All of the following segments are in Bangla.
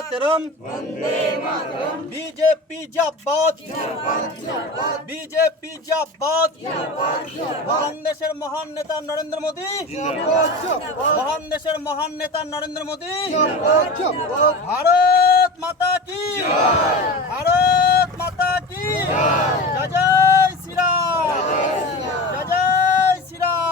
मातरम बीजेपी जिंदाबाद बीजेपी जिंदाबाद महान देशेर महान नेता नरेंद्र मोदी महान देशेर महान नेता नरेंद्र मोदी भारत माता की भारत माता की जय जय श्री राम जय जय श्री राम।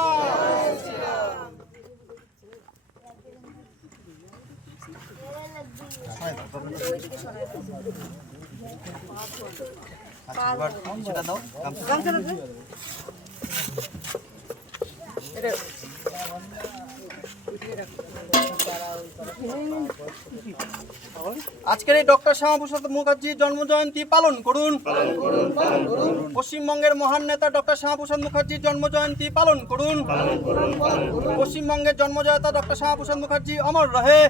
সেটা দাও আজকের এই ডক্টর শ্যামাপ্রসাদ মুখার্জির জন্মজয়ন্তী পালন করুন। পশ্চিমবঙ্গের মহান নেতা ডক্টর শ্যামাপ্রসাদ মুখার্জির জন্মজয়ন্তী পালন করুন। পশ্চিমবঙ্গের জন্মদাতা ডক্টর শ্যামাপ্রসাদ মুখার্জি অমর রহে।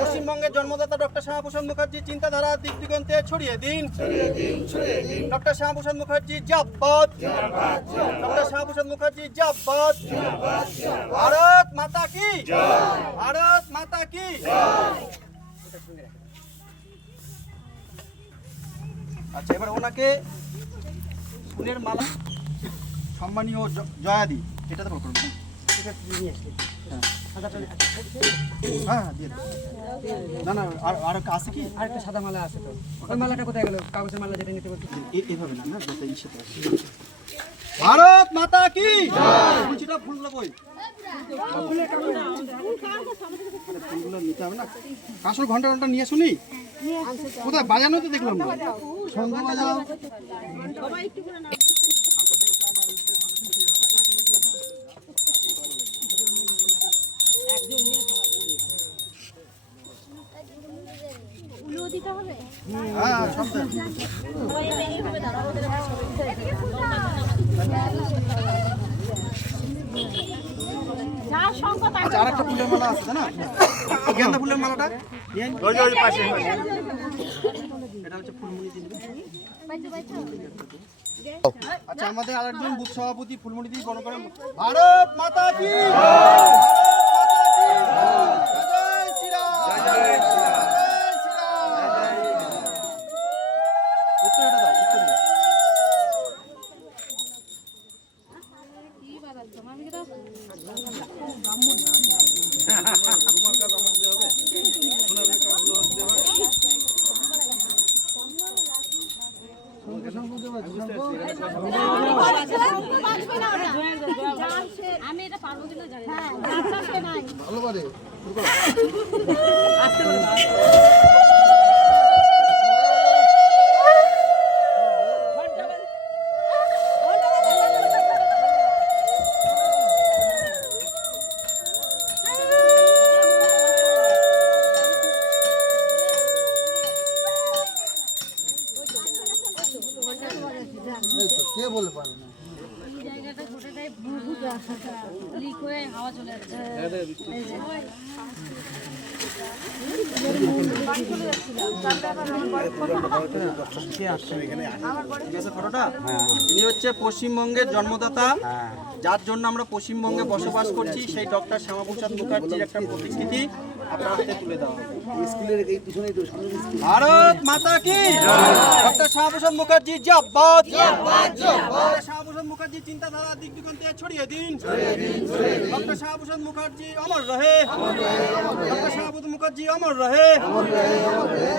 পশ্চিমবঙ্গের জন্মদাতা ডক্টর শ্যামাপ্রসাদ মুখার্জির চিন্তাধারা দিক দিগন্তে ছড়িয়ে দিন। ডক্টর শ্যামাপ্রসাদ মুখার্জি জিন্দাবাদ ডক্টর শ্যামাপ্রসাদ মুখার্জি জিন্দাবাদ। ভারত মাতা কি ভারত মাতা কি। আচ্ছা, এবার ওনাকে ফুলের মালা সম্মানীয় জয়াদি এটাতে করুন। হ্যাঁ দিয়ে না না আর আছে কি আরেকটা সাদা মালা আছে তো, ওই মালাটা কোথায় গেল? কাগজের মালা যেটা নিতে বলছি এইভাবে না না যাতে ইসে ভারত মাতা কি ফুলটা ফুলগুলো কই ফুলগুলো নিতে হবে না। আসল ঘন্টা ঘন্টা নিয়ে শুনি কোথায় বাজানো তো দেখলাম না। সন্ধ্যা বাজাও হ্যাঁ সব আচ্ছা, আরেকটা ফুলের মালা আছে না, গেন্দা ফুলের মালাটা এটা হচ্ছে ফুলমণি দিন। আচ্ছা, আমাদের আরেকজন বুথ সভাপতি ফুলমণি দিয়ে বড় করে ভারত মাতা কি আমি এটা পারবো কিনা জানি না। আচ্ছা সে নাই ভালো পারে কে বলে পারে না এই জায়গাটা গোটাটাই বহুত রাস্তা লিক হয়ে হাওয়া চলে যাচ্ছে। ইনি হচ্ছে পশ্চিমবঙ্গের জন্মদাতা, যার জন্য আমরা পশ্চিমবঙ্গে বসবাস করছি, সেই ডক্টর শ্যামাপ্রসাদ মুখার্জির একটা প্রতিকৃতি আপনার হাতে তুলে দেওয়া হবে। ভারত মাতা কি ডক্টর শ্যামাপ্রসাদ মুখার্জি জিন্দাবাদ ডক্টর শ্যামাপ্রসাদ মুখার্জি চিন্তাধারা দিক দিগন্তে ছড়িয়ে দিন। ডক্টর শ্যামাপ্রসাদ মুখার্জি অমর রহে ডক্টর শ্যামাপ্রসাদ মুখার্জি অমর রহে।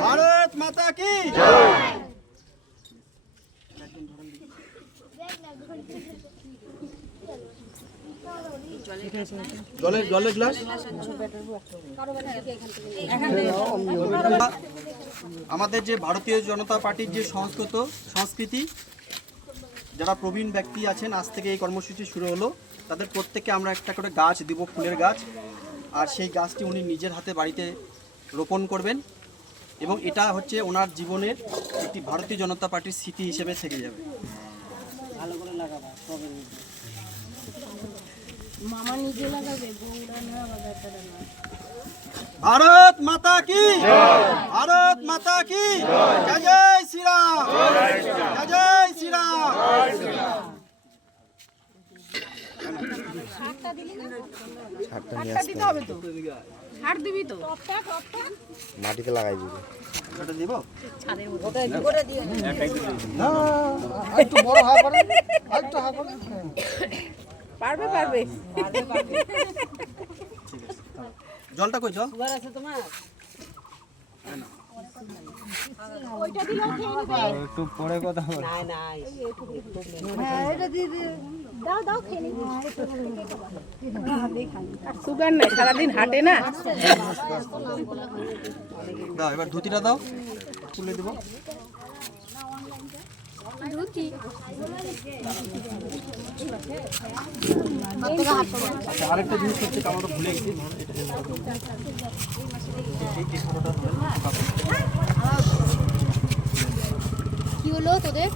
ভারত মাতা কি জলের গ্লাস আমাদের যে ভারতীয় জনতা পার্টির যে সংস্কৃতি যারা প্রবীণ ব্যক্তি আছেন, আজ থেকে এই কর্মসূচি শুরু হলো, তাদের প্রত্যেককে আমরা একটা করে গাছ দিব, ফুলের গাছ। আর সেই গাছটি উনি নিজের হাতে বাড়িতে রোপণ করবেন এবং এটা হচ্ছে ওনার জীবনের একটি ভারতীয় জনতা পার্টির স্মৃতি হিসেবে থেকে যাবে। ভালো করে লাগাবা মামা নিজে লাগাবে, বউরা না বাজারটা না। भारत माता की भारत माता की जय जय श्री राम जय जय श्री राम। ছাড়টা দিতে হবে তো। মাটিতে লাগাই দিবি। এটা দিব একটু বড় হা করে, একটু হা করে। জলটা কই জল একটু পরে কথা বল। সুগার নাই, সারাদিন হাঁটে না। দাও এবার ধুতিটা দাও তুলে দিব আচ্ছা, আরেকটা জিনিস হচ্ছে আমরা ভুলে গেছি কি হলো তোদের